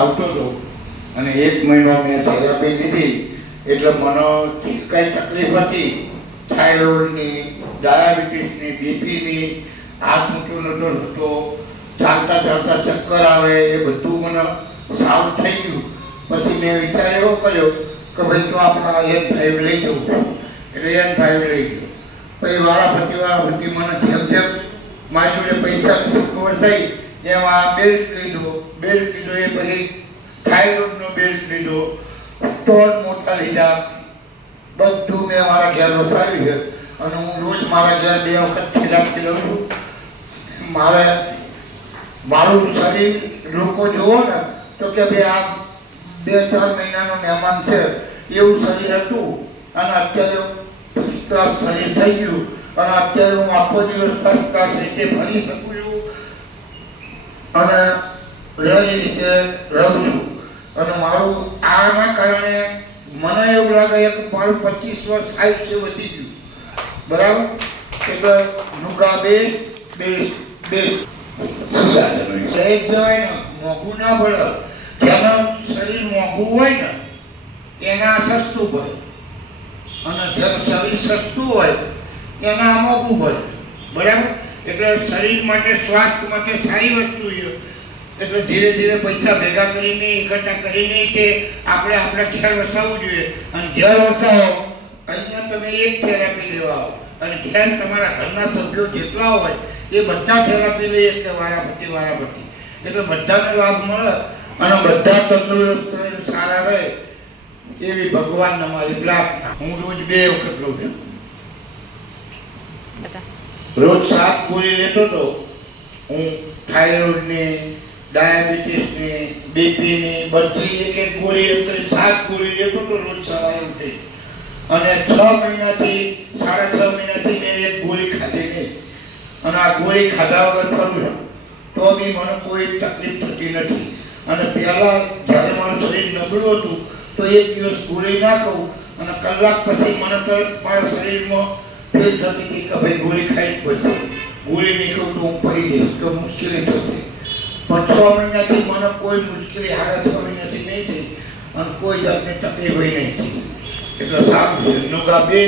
આવતો હતો અને 1 મહિનો મેં થેરાપી લીધી એટલે મને કઈ તકલીફ હતી થાઇરોઇડની, ડાયાબિટીસની, બીપીની, હાથ ઊંચો નતો થતો, ચાલતા ચાલતા ચક્કર આવે, એ બધું મને સાવ થઈ ગયું. પછી મેં વિચાર એવો કર્યો કે ભાઈ તો આપણા N5 લઈ જવું, એટલે N5 લઈ ગયો. પછી વારાફરતી મને જેમ જેમ મારી જોડે પૈસાની સગવડ થઈ એમ આ બેલ્ટ લીધો એ પછી થાઇરોઇડનો બેલ્ટ લીધો, સ્ટોન મોટા લીધા, બધું મેં મારા ઘેર વસાવ્યું છે અને હું રોજ મારા ઘેર 2 વખત થેરાપી લઉં છું. મારું શરીર લોકો જુઓ ને તો કે ભાઈ આ 2-4 મહિનાનો મહેમાન છે એવું શરીર હતું અને અત્યારે શરીર થઈ ગયું અને અત્યારે હું આખો દિવસ ફર્સ્ટ રીતે ફરી શકું છું અને રેલી રીતે રહું છું. અને મારું આના કારણે મને એવું લાગે કે મારું 25 વર્ષ આયુષ્ય વધી ગયું. બરાબર? એટલે નુગા બે એક જવાય ને મોંઘું ના પડે. જેનું શરીર મોંઘું હોય ને એના સસ્તું પડે અને જેનું શરીર સસ્તું હોય એના મોંઘું પડે. બરાબર? એટલે શરીર માટે, સ્વાસ્થ્ય માટે સારી વસ્તુ છે. એટલે ધીરે ધીરે પૈસા ભેગા કરીને, એકઠા કરીને કે આપણે આપણા ઘેર વસાવવું જોઈએ. અને ઘેર વસાવો અહીંયા તમે એક થેરાપી લેવા આવો અને ઘેર તમારા ઘરના સભ્યો જેટલા હોય એ બધા થેરાપી લઈએ કે વારાફરતી. એટલે બધાને લાભ મળે અને બધા તંદુરસ્ત રહે, સારા રહે એવી ભગવાનને મારી પ્રાર્થના. હું રોજ 2 વખત લઉં છું. રોજ 7 ગોળી લેતો હતો હું. થાઇરોઇડની, ડાયાબિટીસની, બીપીની, બધી એક ગોળી, 7 ગોળી લેતો હતો રોજ સવારે ઉઠી. અને 6 મહિનાથી 6.5 મહિનાથી મેં એક ગોળી ખાધી નહીં અને આ ગોળી ખાધા વગર ફરું છું તો બી મને કોઈ તકલીફ થતી નથી. અને પહેલાં જ્યારે મારું શરીર નબળું હતું તો 1 દિવસ ગોળી ના ખાઉં અને કલાક પછી મને તો મારા શરીરમાં ફીલ થતી હતી કે ભાઈ ગોળી ખાઈ જ પડશે, ગોળી નહીં ખાઉં તો હું પડી જઈશ તો મુશ્કેલી થશે. પણ 6 મહિનાથી મને કોઈ મુશ્કેલી 6.5 મહિનાથી નહીં થઈ અને કોઈ જાતની તકલીફ નહીં થઈ. એટલે સારું છે. નુગા બે